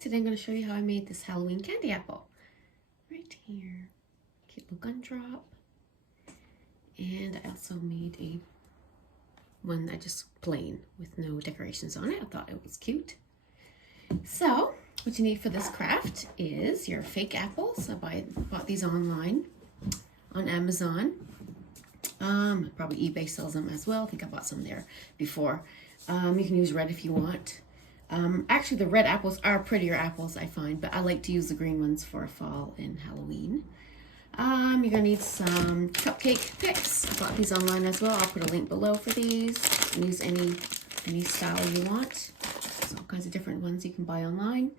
today I'm going to show you how I made this Halloween candy apple. Right here. Cute little gumdrop. And I also made one that just plain with no decorations on it. I thought it was cute. So what you need for this craft is your fake apples. I bought these online on Amazon. Probably eBay sells them as well. I think I bought some there before. You can use red if you want. Actually, the red apples are prettier apples, I find, but I like to use the green ones for fall and Halloween. You're gonna need some cupcake picks. I bought these online as well. I'll put a link below for these. You can use any style you want. There's all kinds of different ones you can buy online.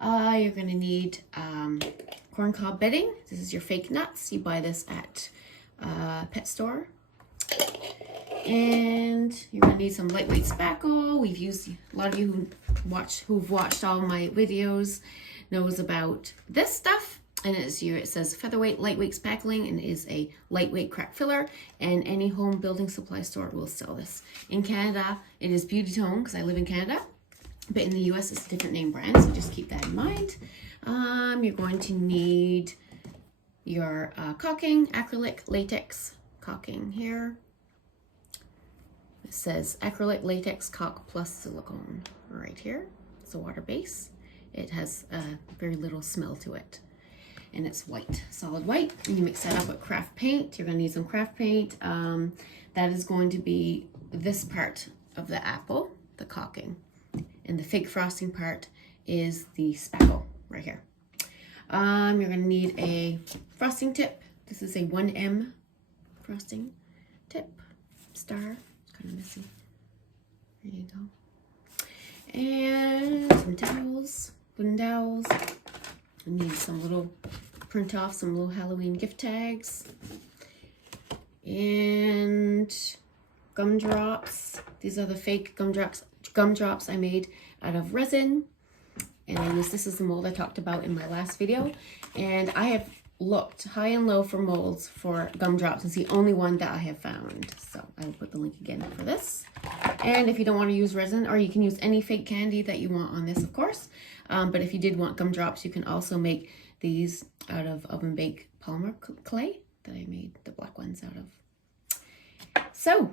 You're gonna need corn cob bedding. This is your fake nuts. You buy this at pet store. And you're gonna need some lightweight spackle. We've used, a lot of you who've watched all my videos knows about this stuff. And it says featherweight lightweight spackling, and it is a lightweight crack filler, and any home building supply store will sell this. In Canada, it is Beauty Tone because I live in Canada, but in the US it's a different name brand, so just keep that in mind. You're going to need your caulking, acrylic, latex caulking here. It says acrylic, latex, caulk plus silicone right here. It's a water base. It has very little smell to it. And it's white, solid white. And you mix that up with craft paint. You're gonna need some craft paint. That is going to be this part of the apple, the caulking. And the fake frosting part is the spackle right here. You're gonna need a frosting tip. This is a 1M frosting tip, star. It's kind of messy. There you go. And some dowels, wooden dowels. I need some little print off, some little Halloween gift tags. And gumdrops. These are the fake gumdrops I made out of resin. And I used this as the mold I talked about in my last video. And I have looked high and low for molds for gumdrops. It's the only one that I have found. So I will put the link again for this. And if you don't want to use resin, or you can use any fake candy that you want on this, of course. But if you did want gumdrops, you can also make these out of oven baked polymer clay that I made the black ones out of. So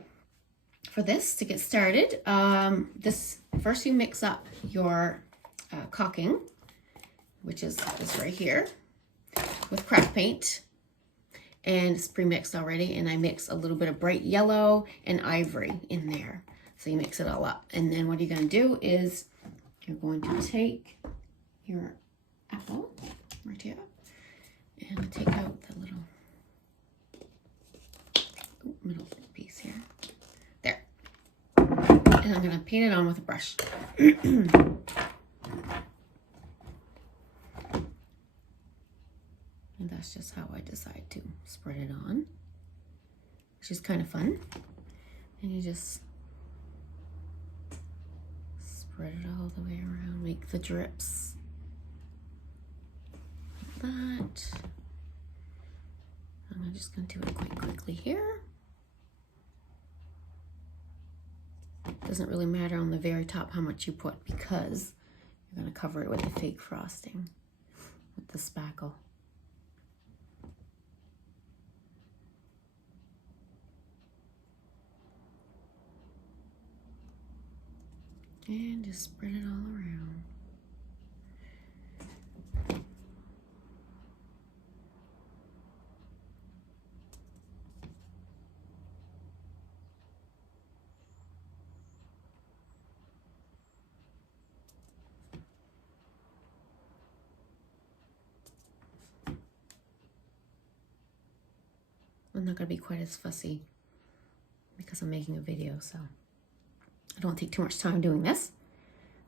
for this, to get started, first you mix up your caulking, which is this right here, with craft paint, and it's pre-mixed already, and I mix a little bit of bright yellow and ivory in there. So you mix it all up, and then what you're going to do is you're going to take your apple right here and take out the little middle piece here. There. And I'm going to paint it on with a brush. And that's just how I decide to spread it on, which is kind of fun. And you just spread it all the way around, make the drips like that. I'm just going to do it quite quickly here. Doesn't really matter on the very top how much you put, because you're going to cover it with the fake frosting with the spackle. And just spread it all around. I'm not going to be quite as fussy because I'm making a video, so I don't take too much time doing this.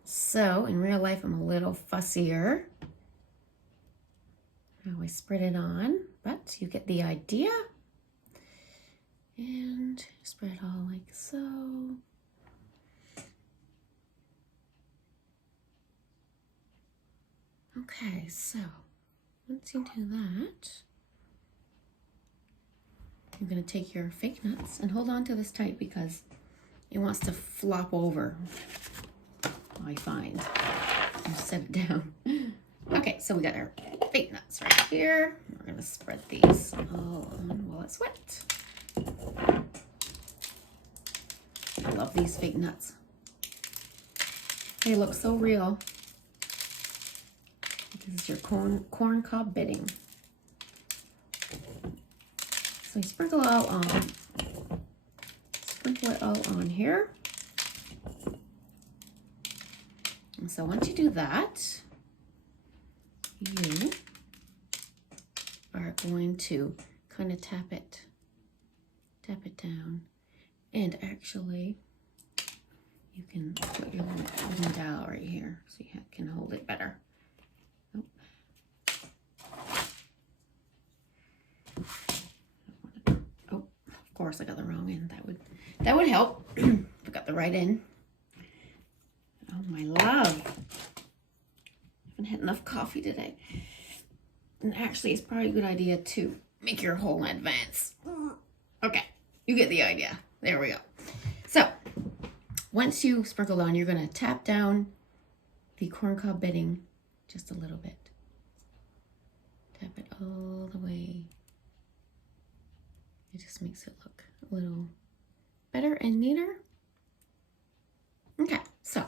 So in real life, I'm a little fussier how I spread it on, but you get the idea. And spread it all like so. Okay, so once you do that, you're going to take your fake nuts and hold on to this tight because it wants to flop over, I find. Just set it down. Okay, so we got our fake nuts right here. We're gonna spread these all on while it's wet. I love these fake nuts. They look so real. This is your corn cob bitting. So you sprinkle it all on here. And so once you do that, you are going to kind of tap it down, and actually you can put your little dowel right here so you can hold it better. Oh, of course I got the wrong end. That would help if I got the right end. Oh my love. I haven't had enough coffee today. And actually, it's probably a good idea to make your hole in advance. Okay, you get the idea. There we go. So, once you sprinkle on, you're going to tap down the corncob bedding just a little bit. Tap it all the way. It just makes it look a little better and neater. Okay, so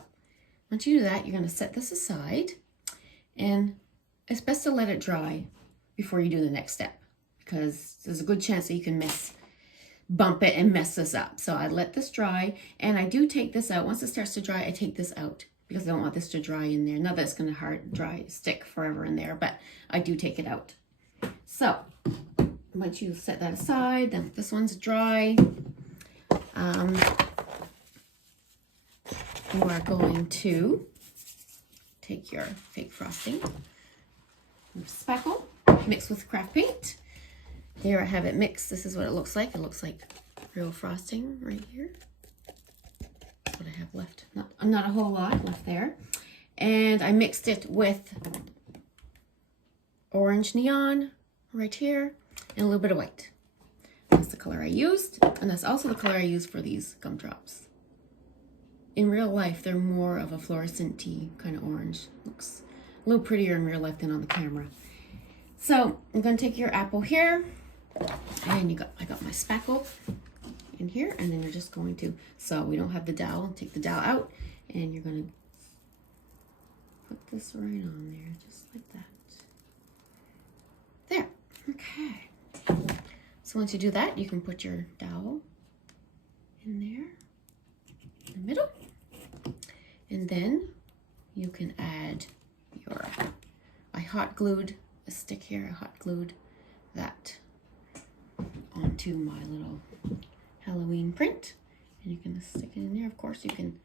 once you do that, you're going to set this aside, and it's best to let it dry before you do the next step, because there's a good chance that you can bump it and mess this up. So I let this dry, and I do take this out. Once it starts to dry, I take this out because I don't want this to dry in there. Not that it's going to stick forever in there, but I do take it out. So once you set that aside, then this one's dry. You are going to take your fake frosting, spackle, mixed with craft paint. Here I have it mixed. This is what it looks like. It looks like real frosting right here. That's what I have left. Not a whole lot left there. And I mixed it with orange neon right here and a little bit of white. That's the color I used, and that's also the color I used for these gumdrops. In real life, they're more of a fluorescent-y kind of orange. Looks a little prettier in real life than on the camera. So I'm going to take your apple here, and I got my spackle in here, and then you're just going to, so we don't have the dowel, take the dowel out, and you're going to put this right on there, just like that. There, okay. So once you do that, you can put your dowel in there, in the middle, and then you can add your, I hot glued a stick here, I hot glued that onto my little Halloween print, and you can stick it in there. Of course, you can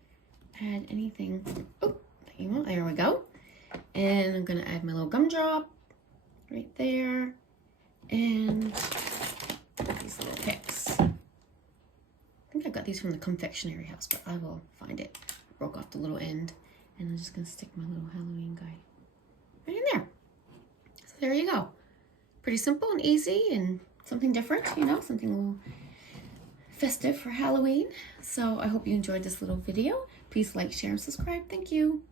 add anything that you want. There we go. And I'm gonna add my little gumdrop right there, and these little picks. I think I got these from the confectionery house, but I will find it. I broke off the little end, and I'm just gonna stick my little Halloween guy right in there. So there you go. Pretty simple and easy, and something different, you know, something a little festive for Halloween. So I hope you enjoyed this little video. Please like, share, and subscribe. Thank you.